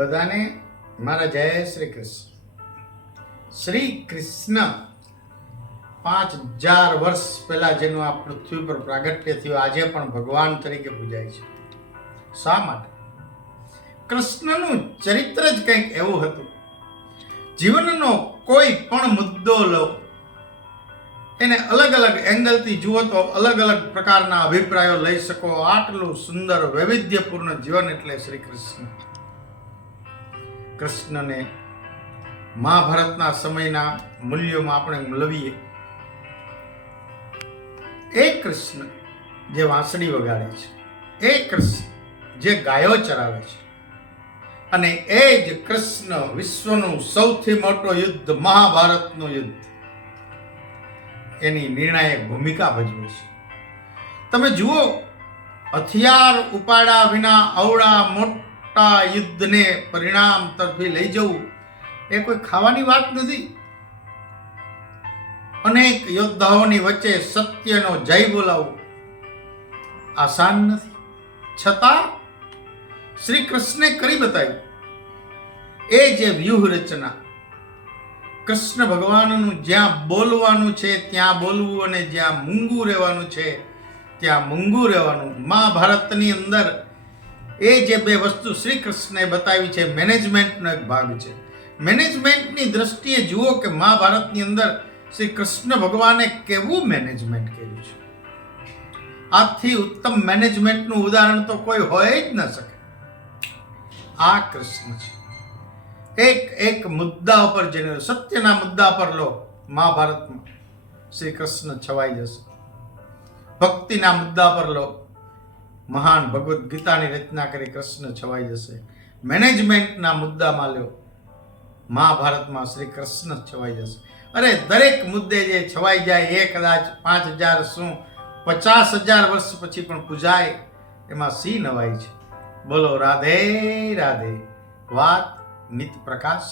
બધાને મારા જય શ્રી કૃષ્ણ. શ્રી કૃષ્ણ 5000 વર્ષ પહેલા જેનું આ પૃથ્વી પર પ્રાગટ્ય થયું, આજે પણ ભગવાન તરીકે પૂજાય છે. શા માટે? કૃષ્ણનું ચરિત્ર જ કંઈક એવું હતું. જીવનનો કોઈ પણ મુદ્દો લો, એને અલગ અલગ એંગલથી જુઓ તો અલગ અલગ પ્રકારના અભિપ્રાયો લઈ શકો. આટલું સુંદર વૈવિધ્યપૂર્ણ જીવન એટલે શ્રી કૃષ્ણ. કૃષ્ણને મહાભારતના સમયના મૂલ્યોમાં આપણે મૂલવીએ. એ કૃષ્ણ જે વાંસળી વગાડે છે, એ કૃષ્ણ જે ગાયો ચરાવે છે, અને એ જ કૃષ્ણ વિશ્વનું સૌથી મોટો યુદ્ધ, મહાભારતનું યુદ્ધ, એની નિર્ણાયક ભૂમિકા ભજવે છે. તમે જુઓ, હથિયાર ઉપાડા વિના અવળા મોટા યુદ્ધને પરિણામ તરફી લઈ જવું એ કોઈ ખાવાની વાત નથી. અનેક યોદ્ધાઓની વચ્ચે સત્યનો જય બોલાવવો આસાન નથી. છતાં શ્રી કૃષ્ણે કરી બતાવ્યું. એ જે વ્યૂહ રચના, કૃષ્ણ ભગવાનનું જ્યાં બોલવાનું છે ત્યાં બોલવું, અને જ્યાં મૂંગું રહેવાનું છે ત્યાં મૂંગું રહેવાનું. મહાભારતની અંદર એ જે બે વસ્તુ શ્રી કૃષ્ણે બતાવી છે, મેનેજમેન્ટનો એક ભાગ છે. મેનેજમેન્ટની દ્રષ્ટિએ જુઓ કે મહાભારતની અંદર શ્રી કૃષ્ણ ભગવાને કેવું મેનેજમેન્ટ કર્યું છે. આથી ઉત્તમ મેનેજમેન્ટનું ઉદાહરણ તો કોઈ હોય જ ન શકે. આ કૃષ્ણ છે. એક એક મુદ્દા ઉપર જઈને, સત્યના મુદ્દા પર લો, મહાભારતમાં શ્રી કૃષ્ણ છવાઈ જશે. ભક્તિના મુદ્દા પર લો, મહાન ભગવદ્ ગીતાની રચના કરી કૃષ્ણ છવાઈ જશે. મેનેજમેન્ટના મુદ્દામાં લો, મહાભારતમાં શ્રી કૃષ્ણ છવાઈ જશે. અરે દરેક મુદ્દે જે છવાઈ જાય એ કદાચ 5000 શું 50000 વર્ષ પછી પણ પૂજાય, એમાં સી નવાઈ છે. બોલો રાધે રાધે. વાત નિત પ્રકાશ.